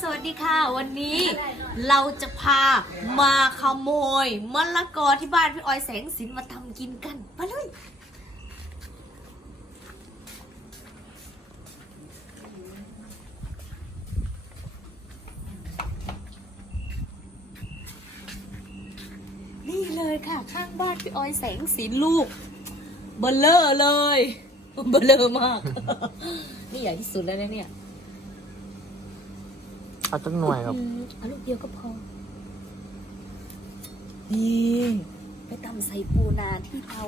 สวัสดีค่ะ วันนี้เราจะพามาขโมยมะละกอที่บ้านพี่ออยแสงสินมาทำกินกันมาเลยนี่เลยค่ะ ข้างบ้านพี่ออยแสงสินลูกเบลเลอร์เลยเบลเลอร์มาก นี่ใหญ่ที่สุดแล้วนะเนี่ย เอาตั้งหน่วยครับอืมเอาลูกเดียวก็พอ นี่ไปตำใส่ปูนาที่เรา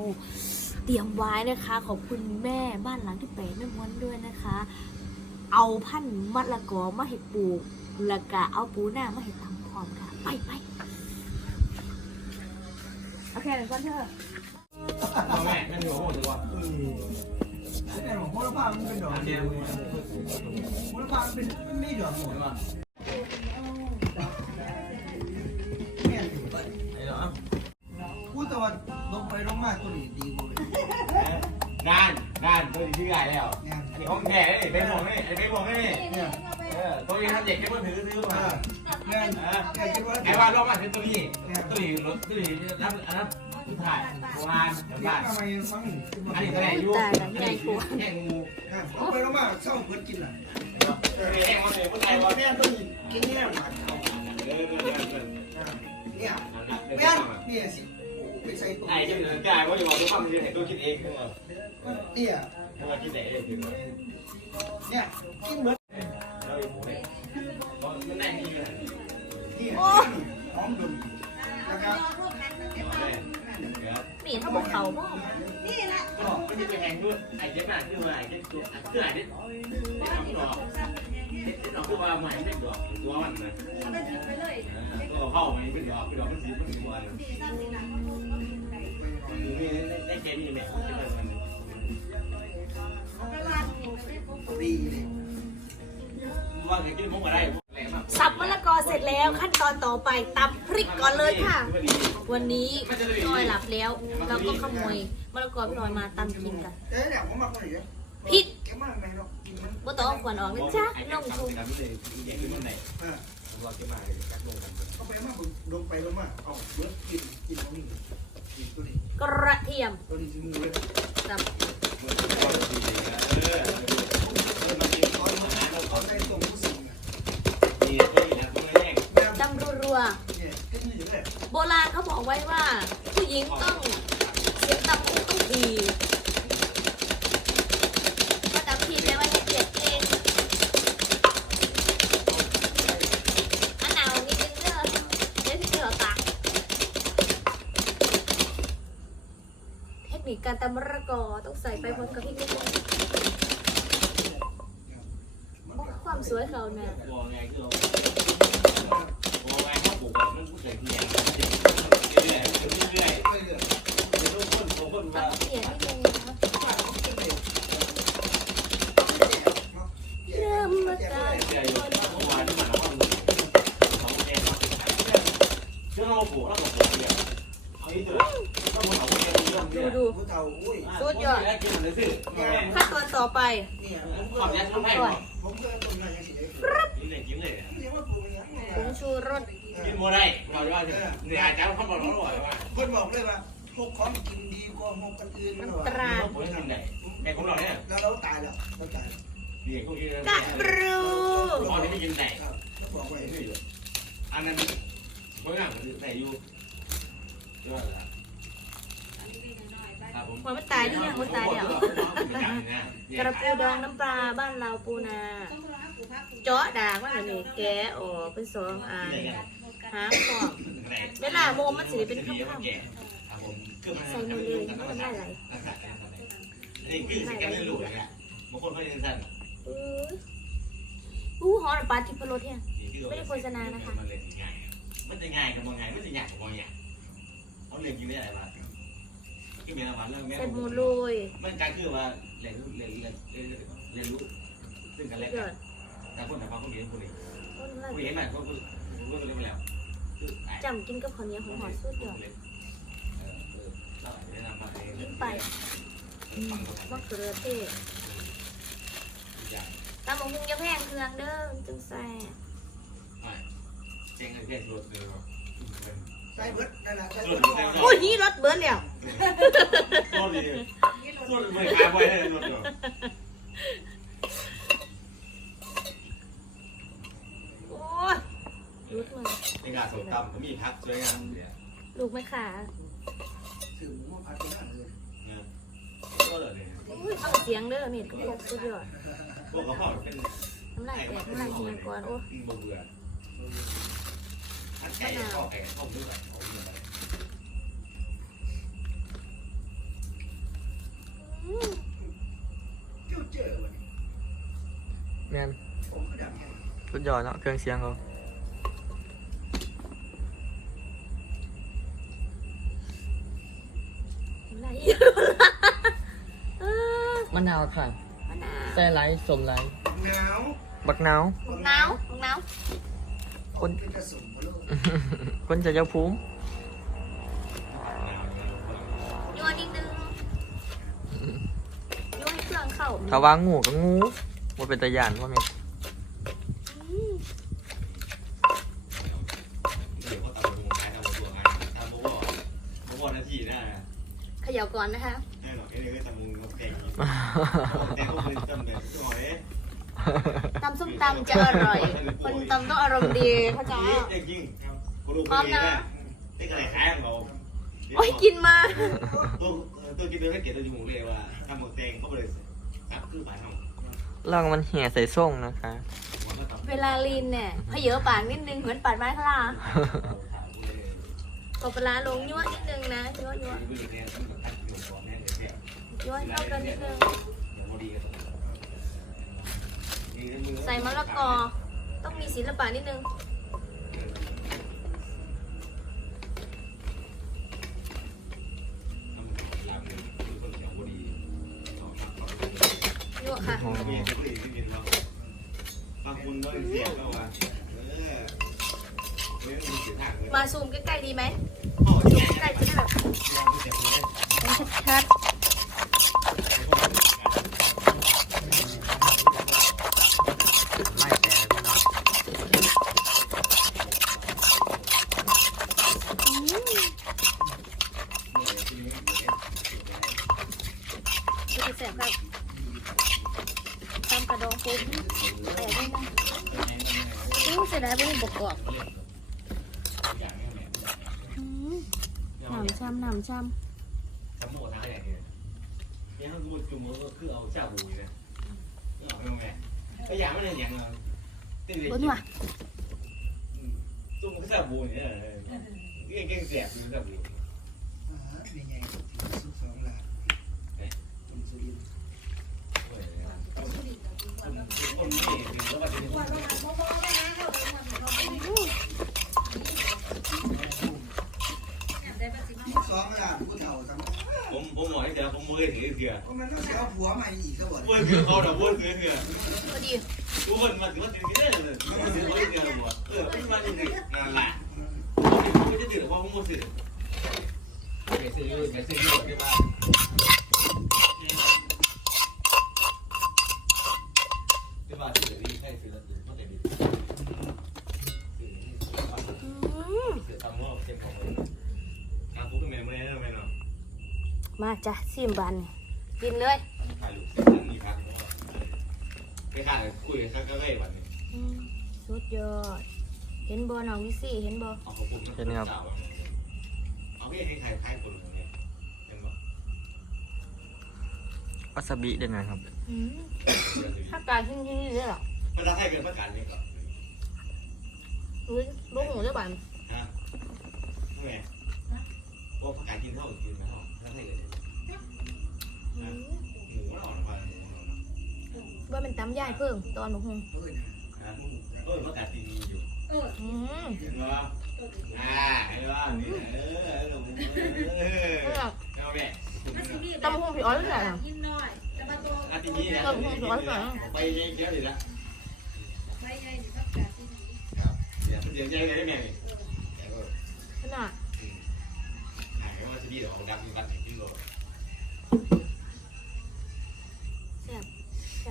เตรียมไว้นะคะ ขอบคุณแม่บ้านหลังที่แปดแม่ม้วนด้วยนะคะ เอาพันธุ์มะละกอมาให้ปลูกแล้วก็เอาปูนามาให้ตำพร้อมค่ะ ไปไปโอเคหนึ่งก้อนเถอะแม่แม่อยู่ห้องดีกว่าแต่ของโหระพามันเป็นดอกเดียวโหระพามันเป็นไม่ดอกหมดว่ะ ลงไปลงมาตัวนี้ดีกว่าเลยงานงานตัวที่ใหญ่แล้วงานนี่ห้องแท้ไอ้เบ้มองนี่ไอ้เบ้มองนี่เนี่ยเออตัวนี้ทำเด็กแค่เพิ่งถือซื้อเอมาอแม่แม่คิดว่าไอ้ว่าลอกมาเป็นตัวนี้ตัวนี้รถตัวนี้รับอันนั้นสุดท้ายโบราณแถวเลี้ยบ้างนทำไมฟังอันนี้ก็ได้อยู่แค่งูลงไปลงมาเศร้าเกิดกินอะแค่คนเดียวคนไทยว่าแม่ตัวนี้กินเนี่ยมาเขาเออเออเออเนี่ยแม่เนี่ยสิ ไปใส่ตัวไอ้เจะเหลือจ่ายว่าอย่บอกทุกความจริงให้ตัวคิดเองเนี่ยตัวคิดเองคือเนี่ยกินเหมือนเราอยู่หมู่ไหนมันได้ดีเลยที่หอมดุนนะครับหมีทั้งหมดเขาบ้างก็ไม่ได้ไปแหงด้วยไอ้เจ๊น่ะคือว่าไอ้เจ๊ตัวคือไอ้เจ๊ไอ้น้องดอกไอ้น้องคือว่าใหม่ไม่ดอกตัวมันนะก็เข้าไปเป็นดอกเป็นดอกเป็นสีเป็นสีวัน นี่ได้เกมนี่แม่จะเป็นมันดีเลยว่าไงจิ้มมุกอะไรแรงมากสับมะละกอเสร็จแล้วขั้นตอนต่อไปตำพริกก่อนเลยค่ะ วันนี้พี่ออยหลับแล้ว เราก็ขโมยมะละกอพี่ออยมาตำกินกันแต่เนี่ยผมมาคนเดียวพริกแกมากไหมเนาะบ่ต้องเอาขวัญออกนะจ๊ะน้องชูกันเลยเด็กมันไหนอ่าตัวเก็บมาจัดลงกันเขาไปมาลงไปลงมาเอาเบิร์ดกินกินตรงนี้กินตัวนี้ กระเทียมตับเหมือนตัวดีเออเออมากินตตออนนมัมานหาเราตตออนนใส่ตรงผู้สิงอะนี่ตัวนี้นะตัวแรกแม่ตำรัวๆโบราณเขาบอกไว้ว่า ผู้หญิงต้องเสียงตำต้องดีถ้าตำทีแปลว่าให้เกียรติเองอันหนาวนิดนึงเด้อเดี๋ยวที่เกี่ยวตากเทคนิค การตำมะละกอต้องใส่ไปพร้อมกับพริกนิดนึงความสวยเขาเนี่ยบอกไงคือบอกไงเขาปลูกแบบมันพูดแต่เนี่ยเรื่อยๆเรื่อย ไปเลย ๆเดี๋ยวทุกคนทุกคนว่า ตำเสียนิดนึงนะคะเริ่มมาการ เรื่อยๆเมื่อวานที่มาว่าสองแอนมาเรื่องเราปลูกแล้วก็ปลูกเดียวเอาอีกตัวต้องมาเอาเรื่องเรื่อง ดู เรื่อง ดู ผู้เฒ่าอุ้ย แล้วกินอะไรสิ ขั้นตอนต่อไป เนี่ย ขับยันทำให้หมด ผมเคยตรงนั้นยังสิได้ กินเลยกินเลย เรียกว่าปลูกอย่าง ผง ชูรสกินโมได้เราจะว่าเนี่ยอาจารย์เขาบอกเราว่าว่าคนบอกเลยว่าพวกของกินดีกว่าพวกคนอื่นน้ำตราเราปลูกกินได้แต่ของเราเนี่ยแล้วเราตายแล้วเราตายเด็กพวกนี้กะบรูตอนนี้ไม่กินได้ครับบอกไว้อันนั้นเมื่อไหร่มันใส่อยู่ยอดละครับผมมันไม่ตายที่ยังมันตายเดี๋ยวกระปูดองน้ำปลาบ้านเราปูนา เจาะด่างมันนี่แกะออกเป็นสองอันหางกรอบเวลาโมมันสิเป็นคำคำใส่มือเลยไม่ต้องได้ไหลนี่คือสิ่งที่ไม่รู้นะบางคนเขาเรียนสั้นเอออู้หอมปลาทิพรสเนี่ยมันจะง่ายกับมองง่ายมันจะยากกับมองยากเขาเรียนกินได้อะไรบ้างกินเป็นอะไรเรื่องแม่ใส่หมูโรยมันการคือว่าเรียนรู้เรียนเรียนเรียนรู้ซึ่งกันและกัน แต่คนแต่ฟังคนเรียนคนเองต้นละผู้เห็นไหมเขาคือรู้ตัวเองมาแล้วจำกินกับข้าวเหนียวหอมๆสุดยอดแนะนำมาเองกินไปมะเขือเทศตำบักหุ่งจะแพงเครื่องเด้อจังแซ่บเจ๊งเลยเจ๊งรถเลยใส่เบิดนั่นแหละใส่รเบิถดเจ๊งรโอ้ถยนี่รถเบิร์ดแล้วรถดีรถไม่ค้าไว้ให้รถเนาะ โอ้ยรุดมา ในงานสงครามก็มีพักสวยงามเนี่ยลูกไหมขาถือหมูมาพัดไปได้เลยนะก็เลยเนี่ยอุ้ยเสียงเด้อเมีดกระปกสุดยอดพวกกระเพาะเป็นน้ำลายแตกน้ำลายเฮียก่อนโอ้บ่เบื่ออันแก่ข้อแก่ข้อมือแบบเลือไรอืมเจ้าเจอวันแมนสุดยอดเนาะเครื่องเสียงเขา นาวค่ะมะนาวใส่ไรสมไรหนาวบักนาวมะนาวมะนาวคนเป็นกระสุนมาลูกคนจะเจ้าภูมิยัวนิดนึงยัวให้เครื่องเข้าถ้าวางงูก็งูว่าเป็นตะยานว่าแม่นอืมเดี๋ยวเขาตามวงการตามวงการตามวงวงนาทีนะเขย่าก่อนนะคะ ต่ก็เป็นตำแหน่งหน่อยตำส้มตำจะอร่อย คนตำต้องอารมณ์ดีเข้าใจนี่ปะจริงครับคุณลูกคนนี้นะนี่ก็เลยขายของเราโอ้ยกินมาตัวตัวกินเดือนละเกียรติอยู่เลยว่าทำหมกแดงเขาไปเลยซับคือหมายทำลองมันเหี่ยใส่ส่งนะคะ เวลาลีนเนี่ยพเยอะปากนิดนึงเหมือนปาดไม้ข้างล่างกบปลาลงยั่วนิดนึงนะยั่วยั่ว ยั่วให้เข้ากันนิดนึงใส่มะละกอ ต้องมีศิลปะนิดนึงยั่วค่ะอ๋อบางคนก็เสียก็ว่าเออเรื่องมันเสียทางเลยมาซูมใกล้ๆดีไหมพ่อซูเสียมใกล้ๆจะได้แบบเสียเลยเห็นชัดไม่แต่ไม่หน่อย ๆอืมดูสิแสบครับตำกระดองปูแต่ได้นะ อู้เสียดายไม่ได้บอกกอกอืมหนำช้ำหนำช้ำสมองทางอย่างเดียวเนี่ยเขาพูดจุ่มก็คือเอาชาบูนะเอาไปยังไงก็อย่างมันอย่างเราติดเลยบนว่ะจุ่มก็ชาบูเนี่ยเก่งเสียบอยู่ชาบูอ่าเป็นไงสุดสองลาคนสุรินทร์คนนี้ถือว่าเป็น สองลาผู้เฒ่าทั้งผมผมบอกให้เดี๋ยวผมมือถือเถื่อเพราะมันต้องเอาผัวใหม่อีกก็บ่มือถือเขาเดี๋ยวมือถือเถื่อพอดีทุกคนมาถือว่าถือที่ได้เลยมือถือเขาเถื่อหมดเออไม่มาจริงๆนั่นแหละไม่ได้ถือว่าผมมือถือไปซื้อไปซื้อที่รถได้บ้างที่บ้านที่เดี๋ยวนี้ให้ซื้อแล้วถือเขาแต่ดี อืม ซื้อตามว่าเจ็บของเลยทางปุ๊บเป็นแม่ไม่ได้ไหมเนาะ มา จ้ะซิมบันกินเลยถ่ายรูปมีพักไปขาดคุยกันก็ได้วันนี้อืมสุดยอด เห็นบอน้องวิซี่เห็นบอเอาขอบคุณเอาพี่ให้ใครใครคนเนี่ยเห็นบ่วาซาบิเด่นนะครับอืมถ้าการที่นี่เลยเหรอมันจะให้เป็นประกันนี่ก่อนอุ้ยลูกหมูด้วยบันฮะแม่ว่าประกันกินเท่ากินนะฮะถ้าให้เลย ว่าว่าเป็นตำย่ายเพิ่งตอนบุกฮงเฮ้ยนะเออประกันดีอยู่อืมเห็นบ่อ่าเห็นบ่นี่เออเออเออเอาแม่ตำบุกฮงพี่อ้อยเลยอะอาทิตย์นี้นะไปเยอะเลยละเดี๋ยวมันเดี๋ยวใจเลยได้ไหมขนาดหายว่าจะดีเดี๋ยวเอาดับอยู่กันที่โล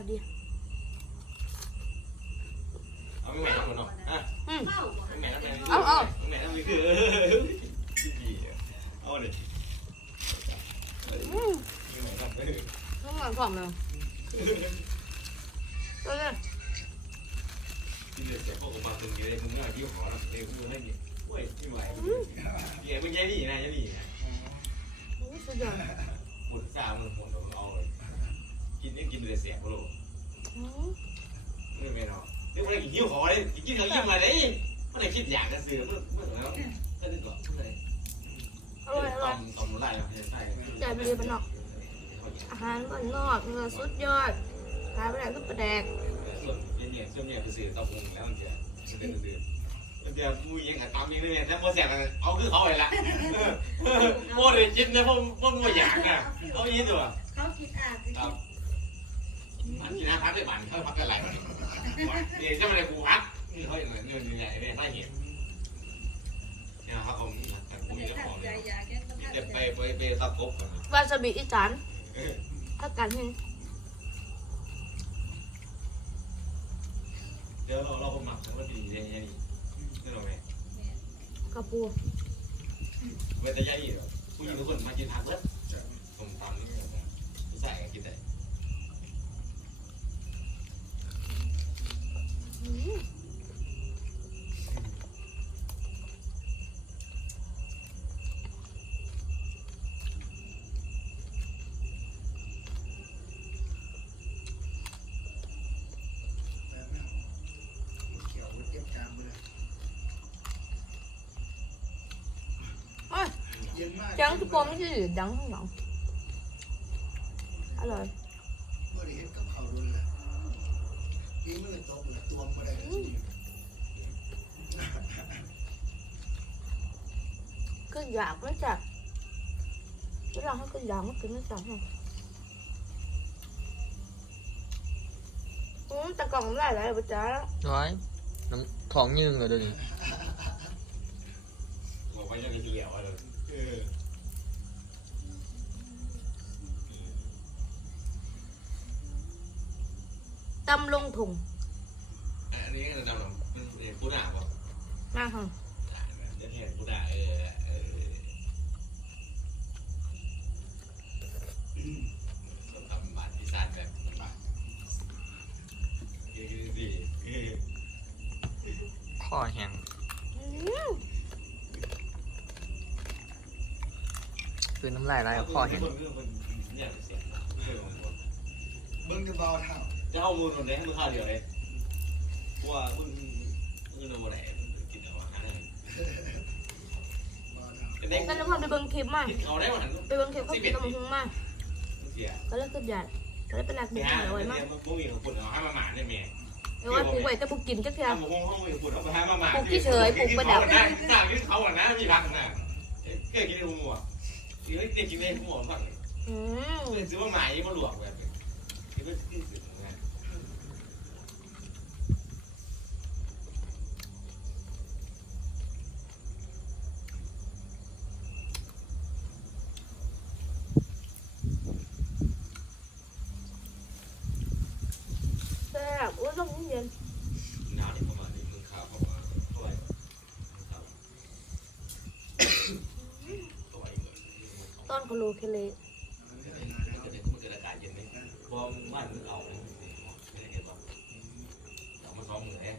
บดีเอาไม่แหวนคนเนาะอะอืมไม่แหวต้วแหวนเอาเอาไม่แหวนแล้วมีคือเอาเลยอืมไม่แหวนแล้ต้องหวานหอมเลยตัวเนี่ยที่เดือดเสียพวกออกมาตึงเยอะเลยมึงไม่เอาที่ขอหรอกเลยกูให้เนี่ยโอ้ยไม่ไหวเดี๋ยวมึงแย่ดีนะแย่ดีนะสุดยอดปวดสามึงปวดเอาเลย กินนี่กินเลยเสียพวกไม่ไม่เนาะเรื่องอะไรกินยิ้วขอเลยกินเขายิ้มมาเลยเมื่อไหร่คิดอยากจะซื้อเมื่อเมื่อไหร่แล้วก็นึกก่อนเมื่อไหร่อร่อยอร่อยตอมไล่เราใช่ใจไปเลยปะเนาะอาหารบ้านนอกเนื้อสุดยอดขายไปไหนก็ประแดกส่วนเนี่ยส่วนเนี่ยคือซื้อเต้าหู้แล้วมันจะมันเป็นเดือนมันจะมูยังกับตามยังเนี่ยถ้าโมเสียงเอาคือเขาไปละโมเลยคิดนะพวกพวกโมอยากอะเอาอย่างนี้ตัวเขาคิดอ่านครับ มันกินอาหารได้บ้านเขาพักกันหลายวันเดี๋ยวจะมาในกูพักนี่เขาอย่างไรเนี่ยยังไงเนี่ยไม่เห็นเนี่ยเขาเอาแต่กูมีเจ้าของเลยเดี๋ยวไปไปไปตะกบก่อนวาซาบิอีสานถ้ากันเห็นเดี๋ยวเราเราก็หมักทั้งวันดีอย่างนี้นี่หรอไหมกระปูเวทยาอีกผู้หญิงทุกคนมากินทางเบิร์ดผมตำนี่ใส่กินได้อืมเกี่ยวเก็บจานไปเลยโอ้ยเย็นมากจังคือปอมที่ดั งข้างหลังอร่อ ปีมือตกเลยตัวมาได้เลยก็อยากไม่จัดเวลาเขาก็อยากมากินไม่จัดฮะอืมแต่กล่องได้หลายประจ้าแล้วร้อยน้ำของยืงเลยเดี๋ยวนี้บอกว่าจะมีเดียวอะไรเออ ตำลงถุงอันนี้ก็จะทำแบบมันเป็นผู้ด่าบอกมาค่ะเดี๋ยวเห็นผู้ด่าเออเออทำบาทที่สั้นแบบบาทยืดดีข้อแห้งอืมคือน้ำลายไหลกับข้อแห้งเนี่ยเสียงเรื่องของผมเบิ้งจะเบาเท่า จะเอามือคนไหนให้มือข้าวเดียวเลยว่ามึงมึงโดนอะไหนกินเอาอาหารเบาเท่เป็นเด็กก็เลยพอไปเบิ่งคลิปมากินเขาได้หมดไปเบิ่งคลิปเขากินตำบักหุ่งมาเสียก็เลยขึ้นยาดก็เลยเป็นหลักไปบุกหาหาเอาไว้ไว้มากพวกมีของคุณเอาให้มาหมาได้ไหมแต่ว่าปลูกไว้แต่ปลูกกินจักเทียทำของห้องมีคุณเอาไปให้มาหมาสร้างที่เขาอะนะมีพักนะเกิดกินในหัวกินได้กินในหัวพักอืมเพื่อนซื้อมาหมายี่มาหลวกแบบคิดว่าที่สุดนะ แซ่บโอ้ยลมเย็น หนาวที่เข้ามาที่มึงข่าวเข้ามาเท่าไหร่ข่าวเท่าไหร่เงิน ๆต้นคโลเคเล มันเกิดมันเกิดอากาศเย็นไหมพอบ้านมึงเอาไม่ได้เก็บหรอกเอามาซ้อมมือเองไหวอยู่ เอง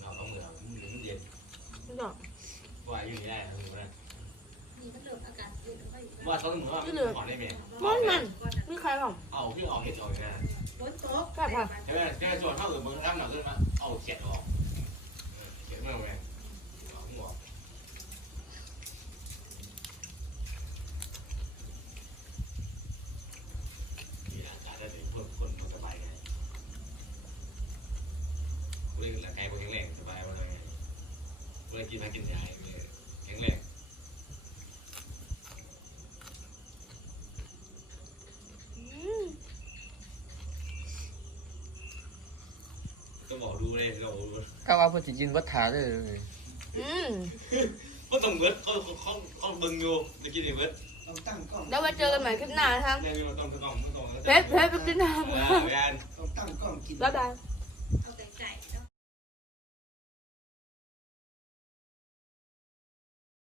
เอาซ้อมมือเอามันเย็นไม่ดอกไหวอยู่นี่ได้นะมึงนะนี่มันเริ่มอากาศเย็นค่อว่าซ้อมมือว่าไม่ถอนได้ไหมมันมันมีใครบ้างเอาพี่เอาเห็ดออกนะฝนตกใช่ไหมใช่ไหมส่วนเท่ากับมึงทำหนักขึ้นมาเอาเขียดออกเขียดเมื่อไงเอาหัวนี่อากาศได้ถึงคนคนสบายไงเรื่องร่างกายพวกแข็งแรงสบายมาเลยเวลากินมากินยาแข็งแรง อืม ก็ บอกดูเลยก็บอกดูก็ว่าเพื่อจะยืนวัดขาเลยอืมก็ต้องเบิร์ดเขาเขาเขาเบิ่งอยู่ตะกี้นี่เบิร์ดต้องตั้งกล้องแล้วมาเจอกันใหม่คลิปหน้านะครับเนี่ยต้องต้องต้องต้องเพชรเพชรไปกินน้เออแอนต้องตั้งกล้องกินำบ๊ายบาย